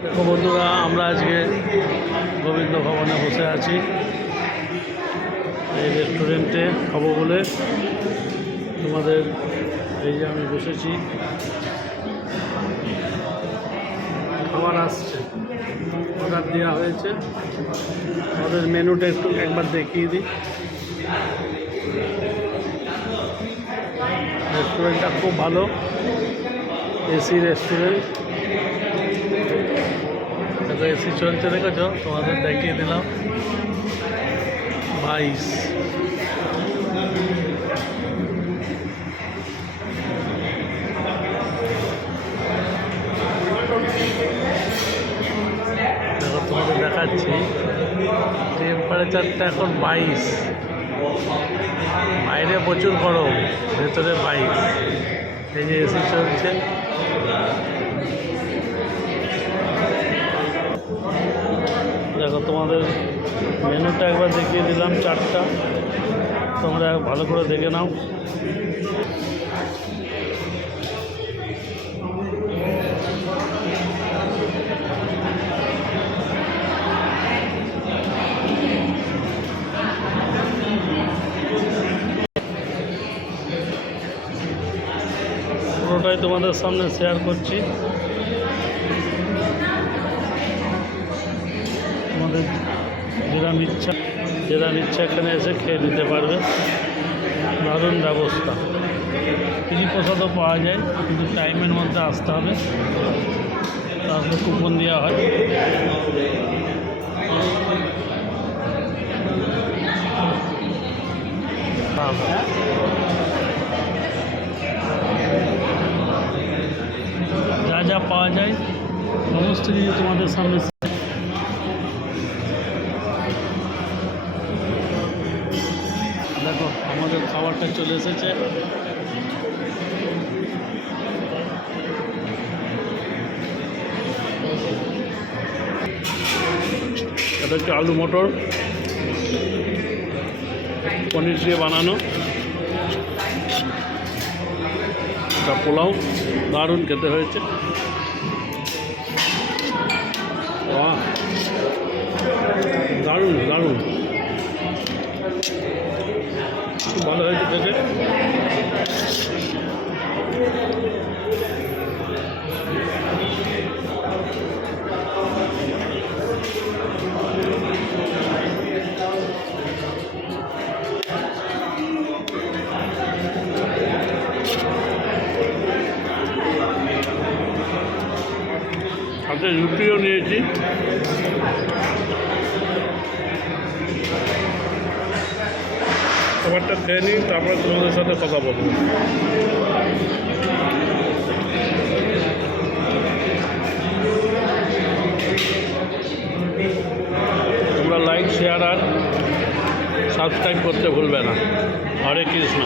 বন্ধুরা, আমরা আজকে গোবিন্দ ভবনে বসে আছি। এই রেস্টুরেন্টে খাব বলে। তোমাদের, এই যে আমি বসেছি। খাবার আসছে। অর্ডার দেওয়া হয়েছে। আমাদের মেনুটা একটু একবার দেখিয়ে দিই। রেস্টুরেন্টটা খুব ভালো। এসি রেস্টুরেন্ট দেখো এসি চলছে দেখেছ? তোমাদের দেখিয়ে দিলাম। বাইশ। তোমাদের দেখাচ্ছি। টেম্পারেচারটা এখন বাইশ। বাইরে প্রচুর গরম, ভেতরে বাইশ। এই যে এসি চলছে দেখো তোমাদের মেনুটা একবার দেখিয়ে দিলাম চারটা। তোমরা ভালো করে দেখে নাও। পুরোটাই তোমাদের সামনে শেয়ার করছি। তোমাদের যেরাম ইচ্ছা যেরাম ইচ্ছা এখানে এসে খেয়ে নিতে পারবে দারুণ ব্যবস্থা ফ্রি প্রসাদও পাওয়া যায় কিন্তু টাইমের মধ্যে আসতে হবে তারপরে কুপন দেওয়া হয় হ্যাঁ। যা যা পাওয়া যায় সমস্ত কিছু তোমাদের সামনে আমাদের চলে এসেছে। এটা হচ্ছে আলু মটর। পনির দিয়ে বানানো। এটা পোলাও। দারুণ খেতে হয়েছে। দারুণ দারুণ খুব ভালো হয়েছে খেতে সাথে রুটিও নিয়েছি। খাবারটা খেয়ে নিই, তারপরে তোমাদের সাথে কথা বলব। তোমরা লাইক, শেয়ার আর সাবস্ক্রাইব করতে ভুলবে না। হরে কৃষ্ণ।